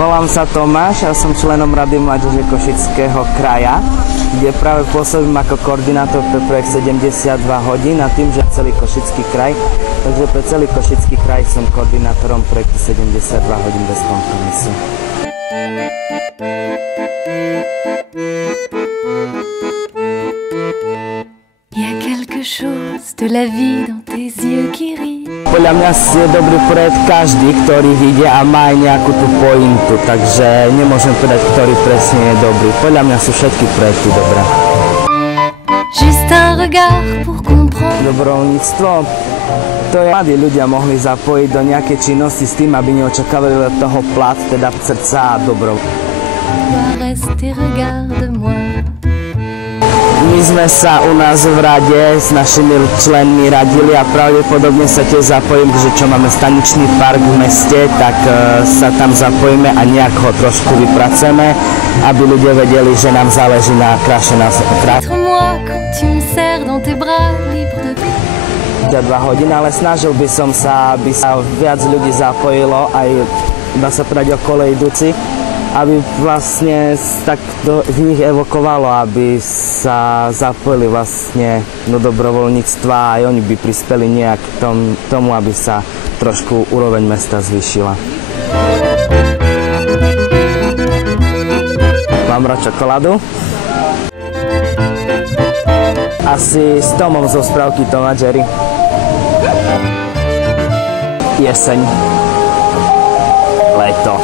Volám sa Tomáš a som členom Rady mládeže Košického kraja, kde práve pôsobím ako koordinátor pre projekt 72 hodín a tým, že celý Košický kraj. Takže pre celý Košický kraj som koordinátorom projektu 72 hodín bez kompromisu. Il y a quelque chose de la vie dans tes yeux qui rit. Podľa mňa je dobrý projekt každý, ktorý vyjde a má aj nejakú tú pointu, takže nemôžem povedať, ktorý presne je dobrý. Podľa mňa sú všetky projekty dobré. Juste un regard pour comprendre. Dobrovoľníctvo, to je mladí ľudia mohli zapojiť do nejakej činnosti s tým, aby neočakávali od toho plat, teda srdca a dobro. Reste, regarde-moi. My sme sa u nás v rade s našimi členmi radili a pravdepodobne sa tiež zapojím, že čo máme staničný park v meste, tak sa tam zapojíme a nejak ho trošku vypracujeme, aby ľudia vedeli, že nám záleží na kráše na krát. 2 hodín, ale snažil by som sa, aby sa viac ľudí zapojilo, aj dá sa povedať okolo idúci, aby vlastne takto ich evokovalo, aby sa zapojili vlastne do dobrovoľníctva a aj oni by prispeli nejak tomu, aby sa trošku úroveň mesta zvýšila. Mám rád čokoládu. Asi s Tomom zo správky Tom a Jerry. Jeseň. Leto.